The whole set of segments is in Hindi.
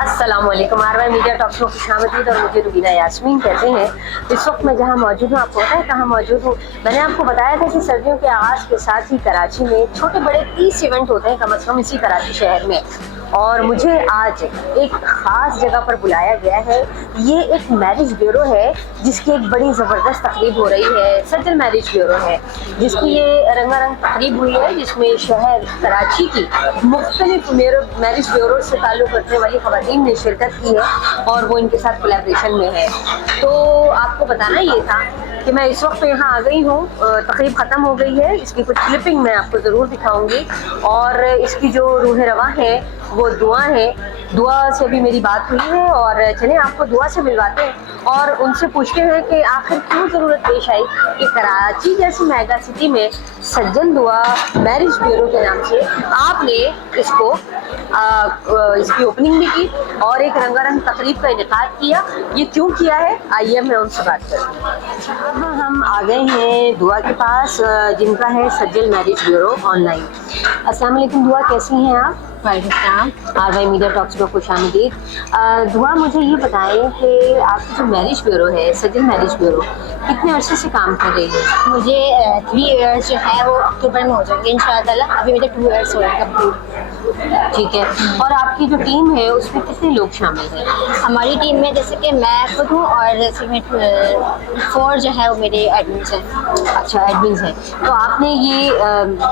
अस्सलामुअलैकुम। आरवाई मीडिया टॉक शो खुशामदीद और मुझे रुबीना यास्मीन कहते हैं। इस वक्त मैं जहां मौजूद हूं, आपको पता है कहां मौजूद हूं? मैंने आपको बताया था कि सर्दियों के आगाज़ के साथ ही कराची में छोटे बड़े 30 इवेंट होते हैं कम से कम इसी कराची शहर में, और मुझे आज एक ख़ास जगह पर बुलाया गया है। ये एक मैरिज ब्यूरो है जिसकी एक बड़ी ज़बरदस्त तकरीब हो रही है। सज्जल मैरिज ब्यूरो है जिसकी ये रंगारंग तकरीब हुई है, जिसमें शहर कराची की मुख्तलिफ मैरिज ब्यूरो से ताल्लुक़ रखने वाली ख़वातीन ने शिरकत की है और वो इनके साथ कोलैबोरेशन में है। तो आपको बताना ये था कि मैं इस वक्त यहाँ आ गई हूँ। तकरीब ख़त्म हो गई है, इसकी कुछ क्लिपिंग मैं आपको ज़रूर दिखाऊंगी, और इसकी जो रूह रवा है वो दुआ है। दुआ से भी मेरी बात हुई है, और चलें आपको दुआ से मिलवाते हैं और उनसे पूछते हैं कि आखिर क्यों ज़रूरत पेश आई कि कराची जैसी मेगा सिटी में सज्जल दुआ मैरिज ब्यूरो के नाम से आपने इसको इसकी ओपनिंग भी की और एक रंगारंग तकरीब का इनेकाद किया। ये क्यों किया है, आइए मैं उनसे बात करती हूँ। हाँ, हम आ गए हैं दुआ के पास, जिनका है सज्जल मैरिज ब्यूरो ऑनलाइन। अस्सलाम वालेकुम दुआ, कैसी हैं आप? आरवाई मीडिया टॉक्स में खुशामदीद। दुआ, मुझे ये बताएं कि आपकी जो मैरिज ब्यूरो है सज्जल मैरिज ब्यूरो कितने अरसे से काम कर रही है? मुझे 3 इयर्स जो है वो अक्टूबर में हो जाएंगे इंशाअल्लाह। अभी मेरे 2 इयर्स हो रहे हैं। ठीक है, और आपकी जो टीम है उसमें कितने लोग शामिल हैं? हमारी टीम में जैसे कि मैं खुद हूँ और जैसे में 4 जो है वो मेरे एडमिन्स हैं। अच्छा, एडमिन्स हैं। तो आपने ये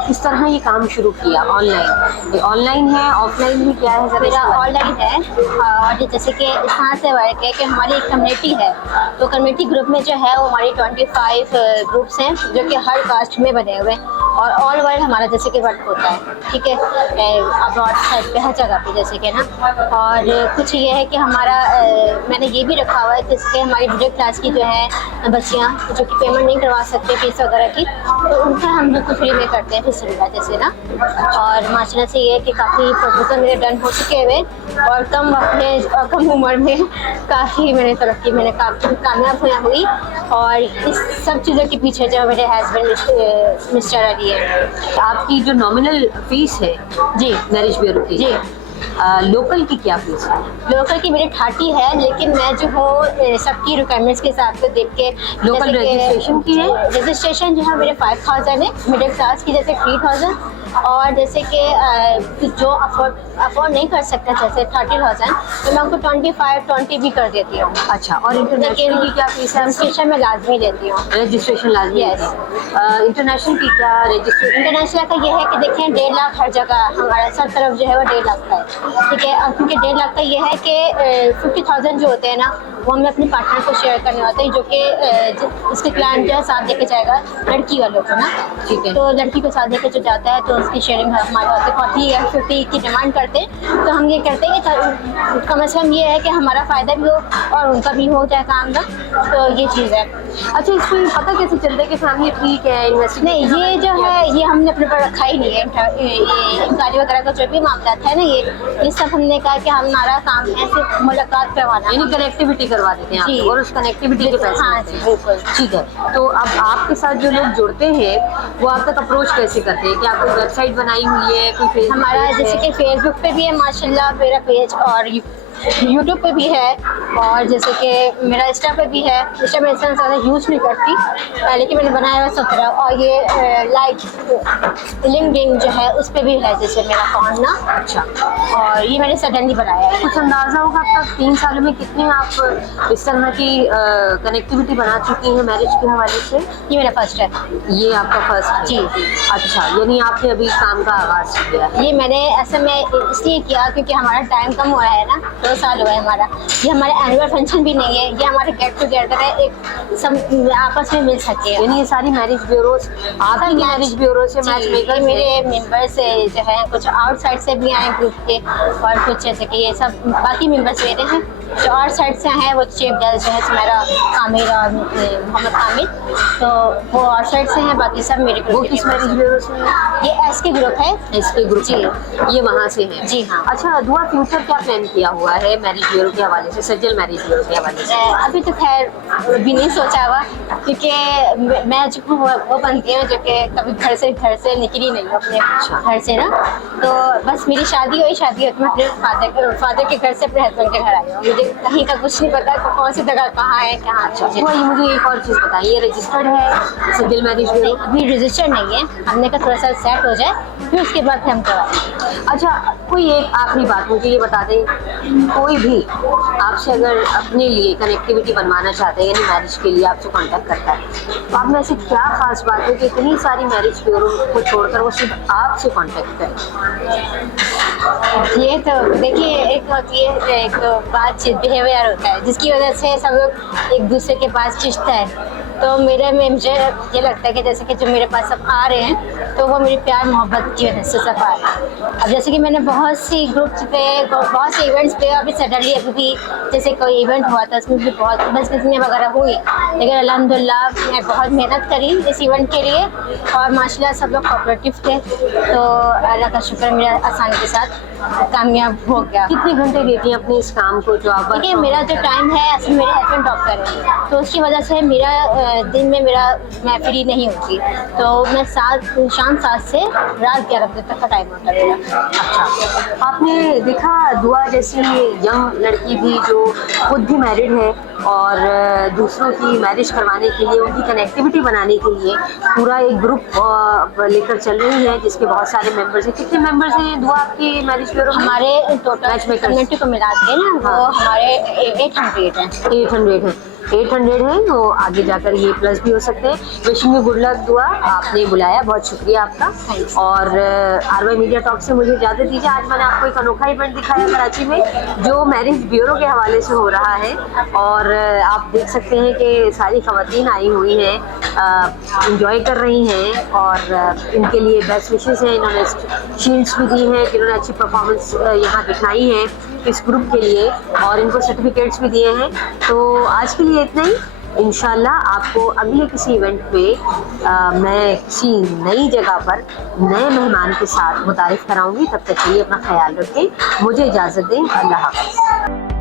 किस तरह ये काम शुरू किया? ऑनलाइन है, ऑफलाइन भी क्या है? मेरा ऑनलाइन है, और जैसे कि इस तरह से वर्क है कि हमारी एक कम्युनिटी है, तो कम्युनिटी ग्रुप में जो है वो हमारी 25 ग्रुप्स हैं जो कि हर कास्ट में बने हुए हैं, और ऑल वर्ल्ड हमारा जैसे कि वर्क होता है। ठीक है, अब्रॉड साइड पे हर जगह पे जैसे कि ना। और कुछ ये है कि हमारा मैंने ये भी रखा हुआ है जैसे कि हमारी मिडिल क्लास की जो है बच्चियाँ जो कि पेमेंट नहीं करवा सकते फीस वगैरह की, तो उनका हम बिल्कुल फ्री में करते हैं फीस वगैरह जैसे ना। और माशाल्लाह से ये है कि काफ़ी प्रपोजल मेरे डन हो चुके हुए, और कम वक्त में और कम उम्र में काफ़ी मैंने तरक्की मैंने कामयाब हुई। और इस सब चीज़ों के पीछे जो मेरे हस्बैंड मिस्टर अली है। आपकी जो नॉमिनल फीस है जी मैरिज ब्यूरो की, जी, लोकल की क्या फीस है? लोकल की मेरी 30 है, लेकिन मैं जो हूँ सबकी रिक्वायरमेंट्स के हिसाब से देख के लोकल रजिस्ट्रेशन की है। रजिस्ट्रेशन जो है मेरे 5000 है, मिडिल क्लास की जैसे 3000, और जैसे कि जो अफोर्ड नहीं कर सकता जैसे 30,000, तो मैं उनको 25-20 भी कर देती हूँ। अच्छा, और इंटरनेशनल की क्या फीस है? रजिस्ट्रेशन में लाजमी लेती हूँ। रजिस्ट्रेशन लाजमी है। इंटरनेशनल की क्या रजिस्ट्रेशन? इंटरनेशनल का ये है कि देखें 1.5 लाख हर जगह हमारा सब तरफ जो है वो 1.5 लाख का है। ठीक है, क्योंकि 1.5 लाख का ये है कि 50,000 जो होते हैं ना वो हमें अपने पार्टनर को शेयर करने होते हैं, जो कि इसके क्लाइंट जो है साथ लेके जाएगा लड़की वालों को ना। ठीक है, तो लड़की को साथ लेके जो जाता है तो उसकी शेयरिंग हमारे होते 40 या 50 की डिमांड करते हैं। तो हम ये करते हैं कि कम से कम ये है कि हमारा फ़ायदा भी हो और उनका भी हो जाए काम का, तो ये चीज़ है। अच्छा, इसको पता कैसे चलता है कि फैमिली ठीक है इन्वेस्ट? नहीं, ये जो है ये हमने अपने पर रखा ही नहीं है। इंक्वायरी वगैरह का जो भी मामला है ना, ये सब हमने कहा कि हमारा काम है सिर्फ मुलाकात करवाना, यानी कनेक्टिविटी करवा देते हैं आप, और उस कनेक्टिविटी के पैसे। हाँ जी, बिल्कुल। ठीक है, तो अब आपके साथ जो लोग जुड़ते हैं वो आप तक अप्रोच कैसे करते हैं? क्या कोई वेबसाइट बनाई हुई है, कोई फेसबुक? हमारा जैसे कि फेसबुक पे भी है माशाल्लाह मेरा पेज, और यूट्यूब पे भी है, और जैसे कि मेरा इंस्टा पे भी है। इंस्टा में इंसान ज़्यादा यूज़ नहीं करती, लेकिन मैंने बनाया हुआ सब तरह। और ये लिंक्डइन जो है उस पर भी है जैसे मेरा अकाउंट ना। अच्छा, और ये मैंने सडनली बनाया है। कुछ अंदाज़ा होगा अब तक 3 सालों में कितने आप इस तरह की कनेक्टिविटी बना चुकी हैं मैरिज के हवाले से? ये मेरा फर्स्ट है। ये आपका फर्स्ट है? जी। अच्छा, यानी आपने अभी काम का आगाज़ किया है? ये मैंने ऐसे में इसलिए किया क्योंकि हमारा टाइम कम हुआ है ना, 2 साल हुआ है हमारा। ये हमारे एनुअल फंक्शन भी नहीं है, ये हमारे गेट टुगेदर है, एक सब आपस में मिल सके। यानी ये सारी मैरिज ब्यूरोज आपकी मैरिज ब्यूरो से मैच मेकर? मेरे मेंबर्स जो हैं कुछ आउटसाइड से भी आए ग्रुप के, और कुछ जैसे कि ये सब बाकी मेंबर्स मेरे हैं जो आउटसाइड से हैं। वो चीफ जज जो है सुमेरा आमिर और मोहम्मद आमिर, तो वो आउटसाइड से हैं, बाकी सब मेरे ग्रुप। वो किस मैरिज ब्यूरो से है? ये एसके ग्रुप है। एसके ग्रुप जी, ये वहाँ से है? जी हाँ। अच्छा दुआ, फ्यूचर क्या प्लान किया हुआ है मैरिज ब्यूरो के हवाले से, सज्जल मैरिज ब्यूरो के हवाले से? अभी तो खैर भी नहीं सोचा हुआ, क्योंकि मैं जो हूँ वो बनती हूँ जो कि कभी घर से निकली नहीं हूँ अपने घर से ना। तो बस मेरी शादी हुई तो मैं अपने फादर के घर से अपने हस्बैंड के घर आई हूँ। मुझे कहीं का कुछ नहीं पता कि कौन सी जगह कहाँ है, कहाँ अच्छा। वही मुझे एक और चीज़ बताइए, रजिस्टर्ड है सज्जल मैरिज ब्यूरो? अभी रजिस्टर्ड नहीं है, हमने का थोड़ा सा सेट हो जाए फिर उसके बाद हम करवाएंगे। अच्छा, कोई एक आखिरी बात मुझे ये बता दें, कोई भी आपसे अगर अपने लिए कनेक्टिविटी बनवाना चाहते हैं, यानी मैरिज के लिए आपसे कांटेक्ट करता है, तो आप में ऐसी क्या खास बात है कि इतनी सारी मैरिज ब्यूरो को छोड़कर वो सिर्फ आपसे कांटेक्ट करें? ये तो देखिए, एक होती है एक बातचीत, बिहेवियर होता है जिसकी वजह से सब लोग एक दूसरे के पास खिंचता है। तो मेरे में मुझे ये लगता है कि जैसे कि जो मेरे पास सब आ रहे हैं तो वो मेरी प्यार मोहब्बत की वजह से सब आ रहे हैं। अब जैसे कि मैंने बहुत सी ग्रुप्स पे, बहुत से इवेंट्स पे, अभी सडनली अभी भी जैसे कोई इवेंट हुआ था उसमें भी बहुत बदकिस्मतियाँ वगैरह हुई, लेकिन अल्हम्दुलिल्लाह मैं बहुत मेहनत करी इस इवेंट के लिए और माशाल्लाह सब लोग कोऑपरेटिव थे। तो अल्लाह का शुक्र, मेरा आसानी के साथ कामयाब हो गया। कितने घंटे देती हैं अपने इस काम को जो आप? देखिए, मेरा जो टाइम है असल मेरे हस्बैंड डॉक्टर है, तो उसकी वजह से मेरा दिन में मैं फ्री नहीं होती। तो मैं शाम 7 से रात 11 बजे तक का टाइम होता है मेरा। अच्छा, आपने देखा दुआ जैसी यंग लड़की भी जो खुद भी मैरिड है और दूसरों की मैरिज करवाने के लिए, उनकी कनेक्टिविटी बनाने के लिए पूरा एक ग्रुप लेकर चल रही है जिसके बहुत सारे मेंबर्स हैं। कितने मेंबर्स हैं दुआ आपकी मैरिज ब्यूरो में? हमारे टोटल कम्युनिटी को मिला के ना वो हमारे 800 हैं। 800 है, तो आगे जाकर ये प्लस भी हो सकते हैं। विशिंग यू गुड लक दुआ, आपने बुलाया, बहुत शुक्रिया आपका। और आरवाई मीडिया टॉक से मुझे इजाज़त दीजिए। आज मैंने आपको एक अनोखा इवेंट दिखाया कराची में जो मैरिज ब्यूरो के हवाले से हो रहा है, और आप देख सकते हैं कि सारी ख़वातीन आई हुई हैं, इंजॉय कर रही हैं और इनके लिए बेस्ट विशेज़ हैं। इन्होंने शील्ड्स भी दी हैं जिन्होंने अच्छी परफॉर्मेंस यहाँ दिखाई है इस ग्रुप के लिए, और इनको सर्टिफिकेट्स भी दिए हैं। तो आज के लिए इतना ही। इंशाल्लाह आपको अगले किसी इवेंट पे मैं किसी नई जगह पर नए मेहमान के साथ मुतारिफ कराऊंगी। तब तक के लिए अपना ख्याल रखें, मुझे इजाज़त दें, अल्लाह हाफ़िज़।